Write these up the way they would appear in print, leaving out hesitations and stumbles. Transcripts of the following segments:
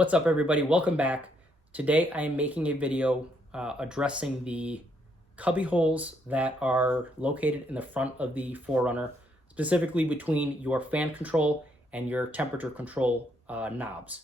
What's up, everybody? Welcome back. Today I am making a video addressing the cubby holes that are located in the front of the 4Runner, specifically between your fan control and your temperature control knobs.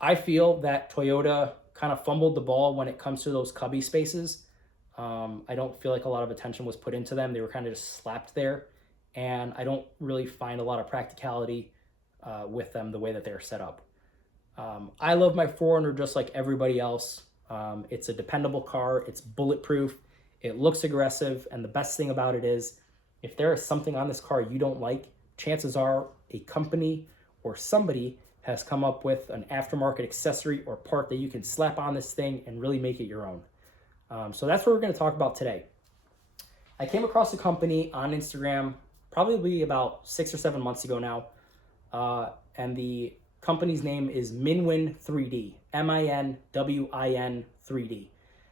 I feel that Toyota kind of fumbled the ball when it comes to those cubby spaces. I don't feel like a lot of attention was put into them. They were kind of just slapped there, and I don't really find a lot of practicality with them the way that they're set up. I love my 4Runner just like everybody else. It's a dependable car. It's bulletproof. It looks aggressive. And the best thing about it is if there is something on this car you don't like, chances are a company or somebody has come up with an aftermarket accessory or part that you can slap on this thing and really make it your own. So that's what we're going to talk about today. I came across a company on Instagram probably about 6 or 7 months ago now. And the company's name is Minwin3D, Minwin 3D.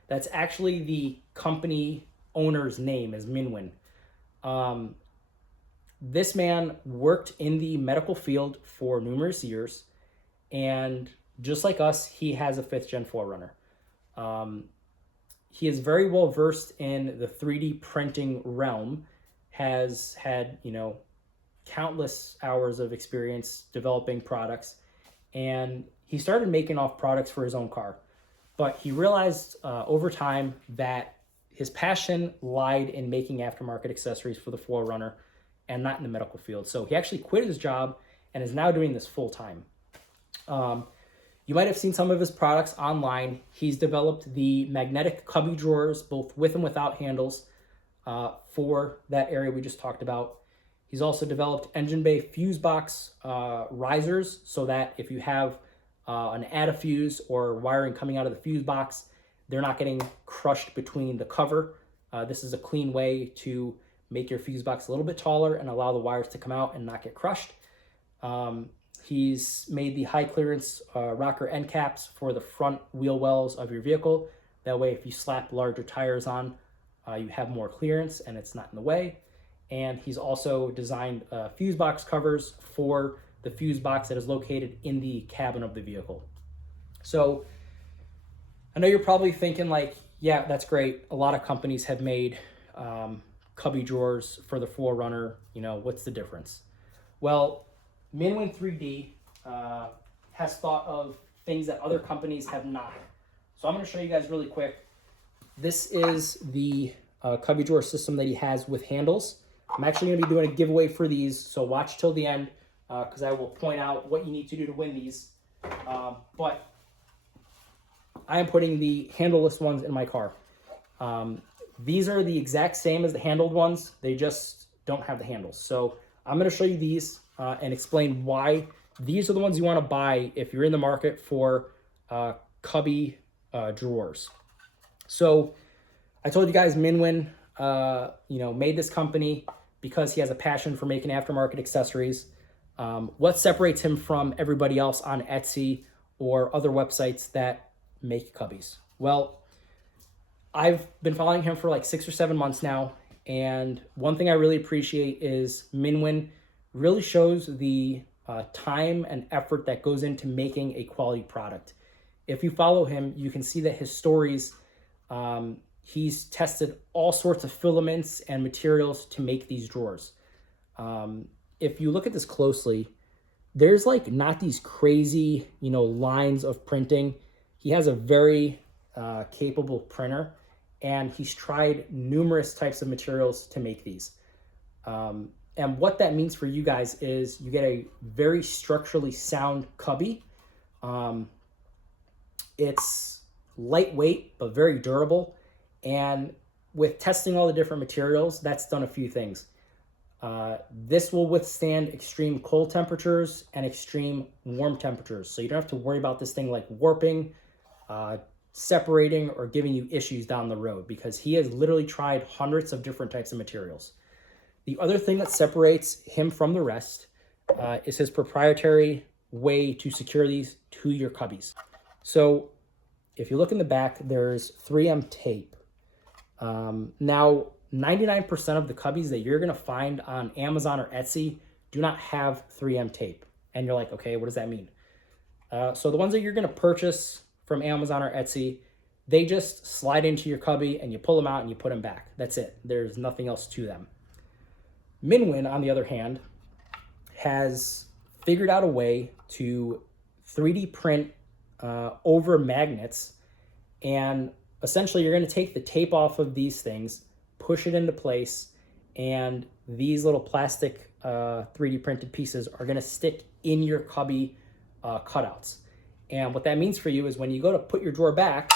That's actually the company owner's name is Minwin. This man worked in the medical field for numerous years, and just like us, he has a 5th gen 4Runner. He is very well versed in the 3D printing realm, has had, countless hours of experience developing products, and he started making off products for his own car. But he realized over time that his passion lied in making aftermarket accessories for the 4Runner and not in the medical field. So he actually quit his job and is now doing this full time. You might have seen some of his products online. He's developed the Magnetic Cubby Drawers, both with and without handles, for that area we just talked about. He's also developed engine bay fuse box risers so that if you have an add a fuse or wiring coming out of the fuse box, they're not getting crushed between the cover. This is a clean way to make your fuse box a little bit taller and allow the wires to come out and not get crushed. He's made the high clearance rocker end caps for the front wheel wells of your vehicle. That way, if you slap larger tires on, you have more clearance and it's not in the way. And he's also designed fuse box covers for the fuse box that is located in the cabin of the vehicle. So I know you're probably thinking like, yeah, that's great. A lot of companies have made cubby drawers for the 4Runner. What's the difference? Well, Minwin3D has thought of things that other companies have not. So I'm going to show you guys really quick. This is the cubby drawer system that he has with handles. I'm actually going to be doing a giveaway for these, so watch till the end because I will point out what you need to do to win these. But I am putting the handleless ones in my car. These are the exact same as the handled ones. They just don't have the handles. So I'm going to show you these and explain why these are the ones you want to buy if you're in the market for cubby drawers. So I told you guys Minwin made this company because he has a passion for making aftermarket accessories. What separates him from everybody else on Etsy or other websites that make cubbies? Well, I've been following him for like 6 or 7 months now, and one thing I really appreciate is Minwin really shows the time and effort that goes into making a quality product. If you follow him, you can see that his stories, he's tested all sorts of filaments and materials to make these drawers. If you look at this closely, there's like not these crazy, lines of printing. He has a very capable printer, and he's tried numerous types of materials to make these. And what that means for you guys is you get a very structurally sound cubby. It's lightweight, but very durable. And with testing all the different materials, that's done a few things. This will withstand extreme cold temperatures and extreme warm temperatures. So you don't have to worry about this thing like warping, separating, or giving you issues down the road, because he has literally tried hundreds of different types of materials. The other thing that separates him from the rest is his proprietary way to secure these to your cubbies. So if you look in the back, there's 3M tape. Now, 99% of the cubbies that you're going to find on Amazon or Etsy do not have 3M tape. And you're like, okay, what does that mean? So the ones that you're going to purchase from Amazon or Etsy, they just slide into your cubby and you pull them out and you put them back. That's it. There's nothing else to them. Minwin, on the other hand, has figured out a way to 3D print over magnets, and essentially you're going to take the tape off of these things, push it into place, and these little plastic 3D printed pieces are going to stick in your cubby cutouts. And what that means for you is when you go to put your drawer back,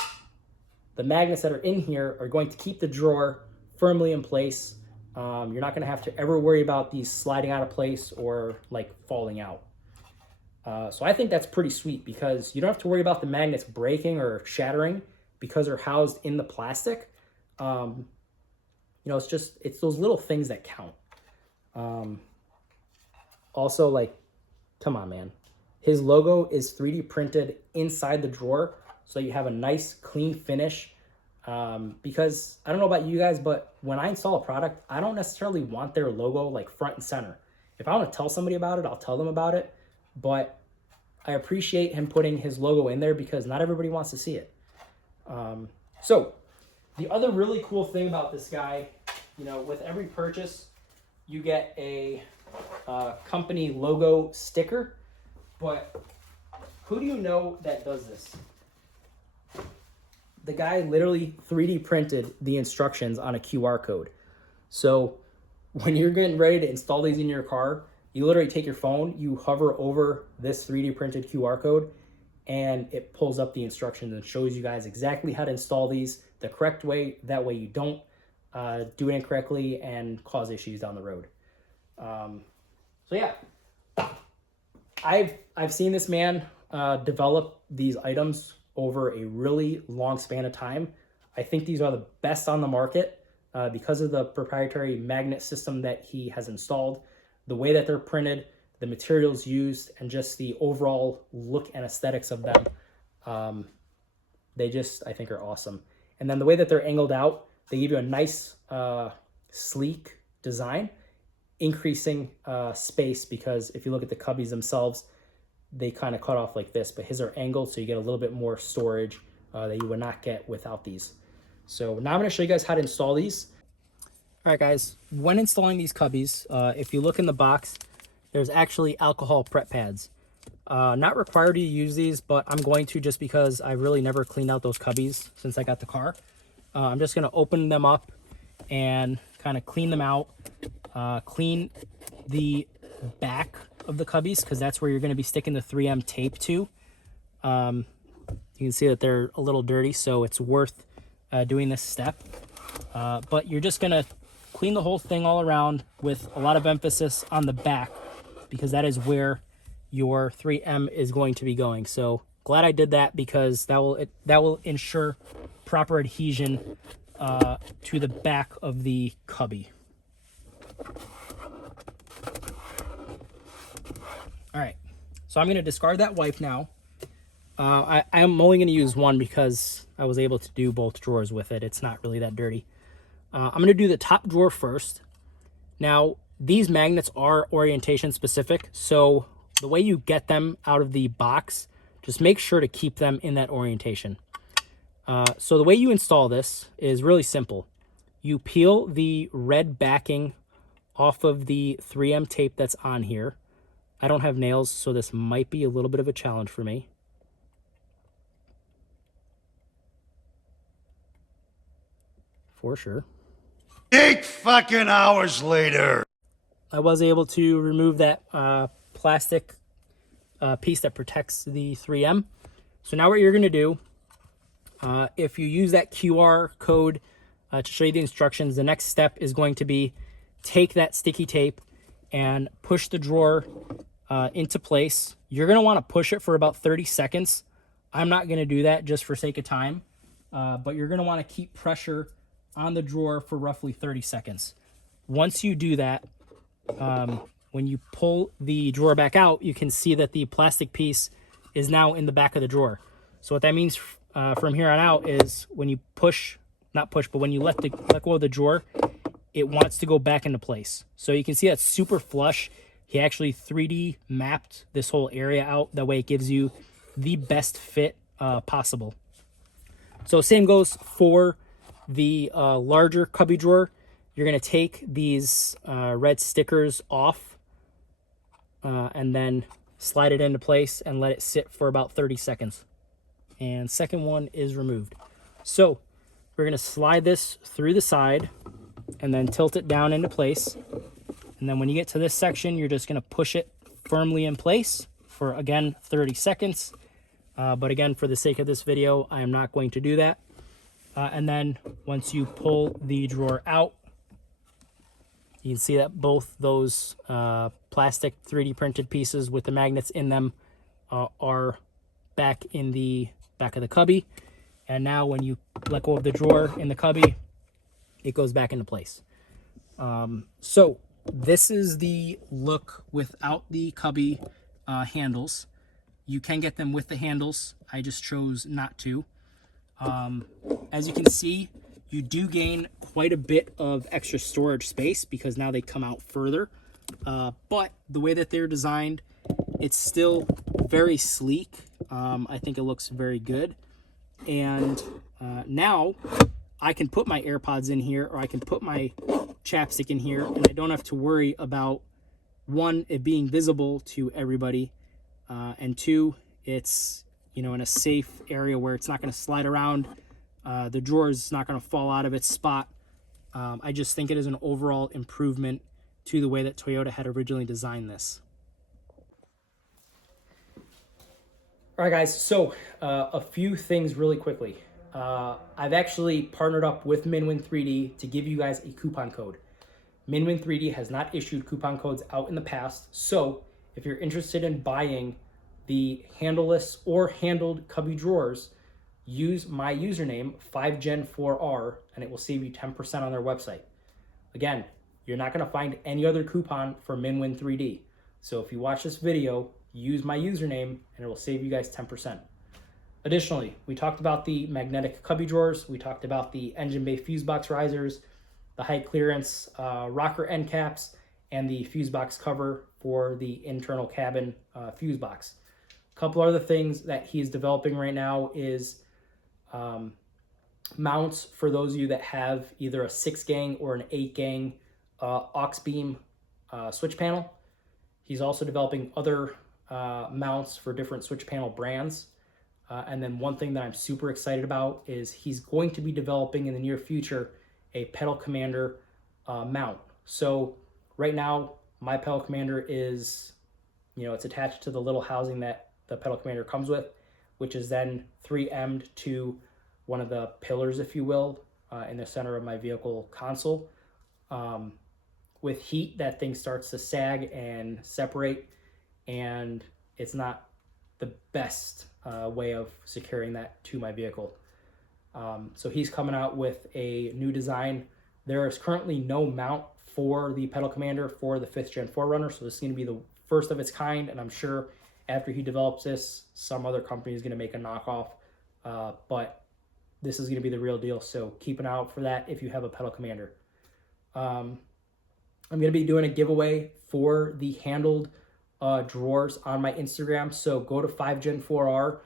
the magnets that are in here are going to keep the drawer firmly in place. You're not going to have to ever worry about these sliding out of place or like falling out. So I think that's pretty sweet because you don't have to worry about the magnets breaking or shattering because they're housed in the plastic. You know, it's those little things that count. Also, like, come on, man. His logo is 3D printed inside the drawer, so you have a nice, clean finish. Because I don't know about you guys, but when I install a product, I don't necessarily want their logo like front and center. If I want to tell somebody about it, I'll tell them about it. But I appreciate him putting his logo in there because not everybody wants to see it. So the other really cool thing about this guy, you know, with every purchase, you get a company logo sticker. But who do you know that does this? The guy literally 3D printed the instructions on a QR code. So when you're getting ready to install these in your car, you literally take your phone, you hover over this 3D printed QR code, and it pulls up the instructions and shows you guys exactly how to install these the correct way. That way you don't do it incorrectly and cause issues down the road. So yeah, I've seen this man develop these items over a really long span of time. I think these are the best on the market because of the proprietary magnet system that he has installed, the way that they're printed, the materials used, and just the overall look and aesthetics of them. They just, I think, are awesome. And then the way that they're angled out, they give you a nice, sleek design, increasing space, because if you look at the cubbies themselves, they kind of cut off like this, but his are angled, so you get a little bit more storage that you would not get without these. So now I'm going to show you guys how to install these. All right, guys, when installing these cubbies, if you look in the box, there's actually alcohol prep pads. Not required to use these, but I'm going to just because I really never cleaned out those cubbies since I got the car. I'm just going to open them up and kind of clean them out, clean the back of the cubbies because that's where you're going to be sticking the 3M tape to. You can see that they're a little dirty, so it's worth doing this step. But you're just going to clean the whole thing all around with a lot of emphasis on the back because that is where your 3M is going to be going. So glad I did that because that will ensure proper adhesion to the back of the cubby. All right, so I'm going to discard that wipe now. I'm only going to use one because I was able to do both drawers with it. It's not really that dirty. I'm going to do the top drawer first. Now, these magnets are orientation specific, so the way you get them out of the box, just make sure to keep them in that orientation. So the way you install this is really simple. You peel the red backing off of the 3M tape that's on here. I don't have nails, so this might be a little bit of a challenge for me. For sure. 8 fucking hours later. I was able to remove that plastic piece that protects the 3M. So now what you're going to do, if you use that QR code to show you the instructions, the next step is going to be take that sticky tape and push the drawer into place. You're going to want to push it for about 30 seconds. I'm not going to do that just for sake of time, but you're going to want to keep pressure on the drawer for roughly 30 seconds. Once you do that, when you pull the drawer back out, you can see that the plastic piece is now in the back of the drawer. So what that means from here on out is when you when you let go of the drawer, it wants to go back into place. So you can see that's super flush. He actually 3D mapped this whole area out. That way it gives you the best fit possible. So same goes for the larger cubby drawer. You're going to take these red stickers off and then slide it into place and let it sit for about 30 seconds. And second one is removed. So we're going to slide this through the side and then tilt it down into place. And then when you get to this section, you're just going to push it firmly in place for, again, 30 seconds. But again, for the sake of this video, I am not going to do that. And then once you pull the drawer out, you can see that both those plastic 3D printed pieces with the magnets in them are back in the back of the cubby. And now when you let go of the drawer in the cubby, it goes back into place. So this is the look without the cubby handles. You can get them with the handles. I just chose not to. As you can see, you do gain quite a bit of extra storage space because now they come out further. But the way that they're designed, it's still very sleek. I think it looks very good. And now I can put my AirPods in here, or I can put my chapstick in here, and I don't have to worry about, one, it being visible to everybody, and two, it's, you know, in a safe area where it's not going to slide around. The drawer is not going to fall out of its spot. I just think it is an overall improvement to the way that Toyota had originally designed this. All right, guys, so a few things really quickly. I've actually partnered up with Minwin3D to give you guys a coupon code. Minwin3D has not issued coupon codes out in the past, so if you're interested in buying the handleless or handled cubby drawers, use my username 5gen4r and it will save you 10% on their website. Again, you're not going to find any other coupon for Minwin3D. So if you watch this video, use my username and it will save you guys 10%. Additionally, we talked about the magnetic cubby drawers. We talked about the engine bay fuse box risers, the height clearance rocker end caps, and the fuse box cover for the internal cabin fuse box. A couple other things that he's developing right now is mounts for those of you that have either a 6-gang or an 8-gang aux beam switch panel. He's also developing other mounts for different switch panel brands. And then one thing that I'm super excited about is he's going to be developing in the near future a pedal commander mount. So right now, my pedal commander is, you know, it's attached to the little housing that the pedal commander comes with, which is then 3M'd to one of the pillars, if you will, in the center of my vehicle console. With heat, that thing starts to sag and separate, and it's not the best way of securing that to my vehicle. So he's coming out with a new design. There is currently no mount for the pedal commander for the 5th gen 4Runner, so this is going to be the first of its kind, and I'm sure after he develops this, some other company is going to make a knockoff, but this is going to be the real deal, so keep an eye out for that if you have a pedal commander. I'm going to be doing a giveaway for the handled drawers on my Instagram, so go to 5gen4r,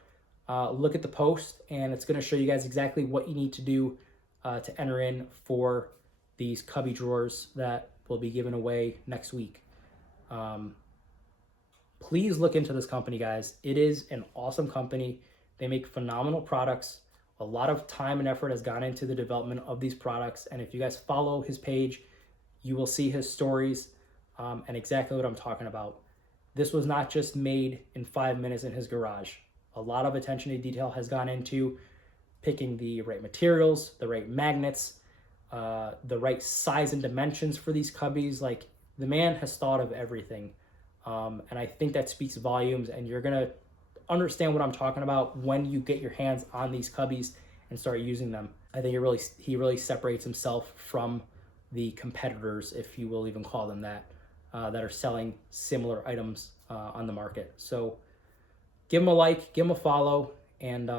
look at the post, and it's going to show you guys exactly what you need to do to enter in for these cubby drawers that will be given away next week. Please look into this company, guys. It is an awesome company. They make phenomenal products. A lot of time and effort has gone into the development of these products, and if you guys follow his page, you will see his stories and exactly what I'm talking about. This was not just made in 5 minutes in his garage. A lot of attention to detail has gone into picking the right materials, the right magnets, the right size and dimensions for these cubbies. Like, the man has thought of everything. And I think that speaks volumes, and you're going to understand what I'm talking about when you get your hands on these cubbies and start using them. I think he really separates himself from the competitors, if you will even call them that, that are selling similar items on the market. So give him a like, give him a follow, and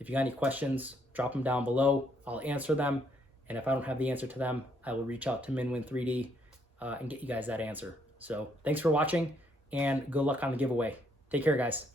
if you got any questions, drop them down below. I'll answer them, and if I don't have the answer to them, I will reach out to Minwin3D and get you guys that answer. So thanks for watching, and good luck on the giveaway. Take care, guys.